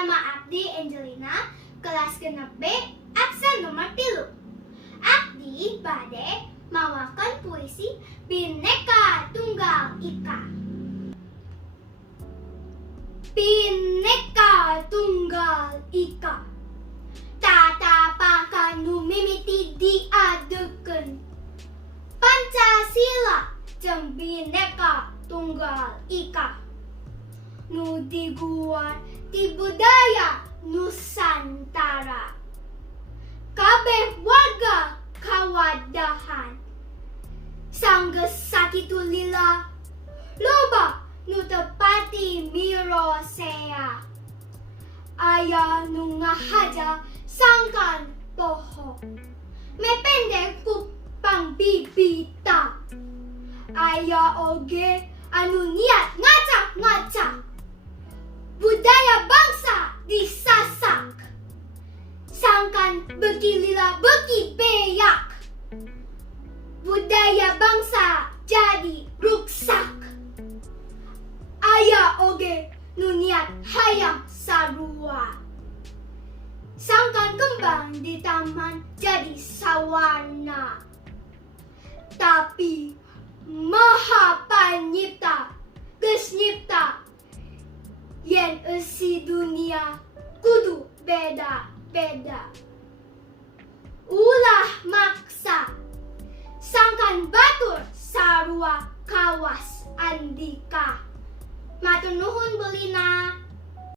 Nama abdi Angelina, kelas genep B, absen nomor 3. Abdi bade mawakan puisi Bhinneka Tunggal Ika. Bhinneka Tunggal Ika, tatapakan nu mimiti diadekeun. Pancasila jeung Bhinneka Tunggal Ika, nu diguar ti budaya Nusantara. Kabeh warga kawadahan, sanggeus sakitu lila, loba nu tepati mirosea. Aya nu ngahaja sangkan poho, mepende ku pangbibita. Aya oge anu niat ngacak-ngacak, budaya bangsa disasak, sangkan beki lila beki beyak, budaya bangsa jadi ruksak. Aya oge nu niat hayang sarua, sangkan kembang di taman jadi sawarna. Tapi Maha Panyipta geus nyipta yen eusi dunia kudu beda-beda. Ulah maksa, sangkan batur sarua kawas andika. Matur nuhun Belina.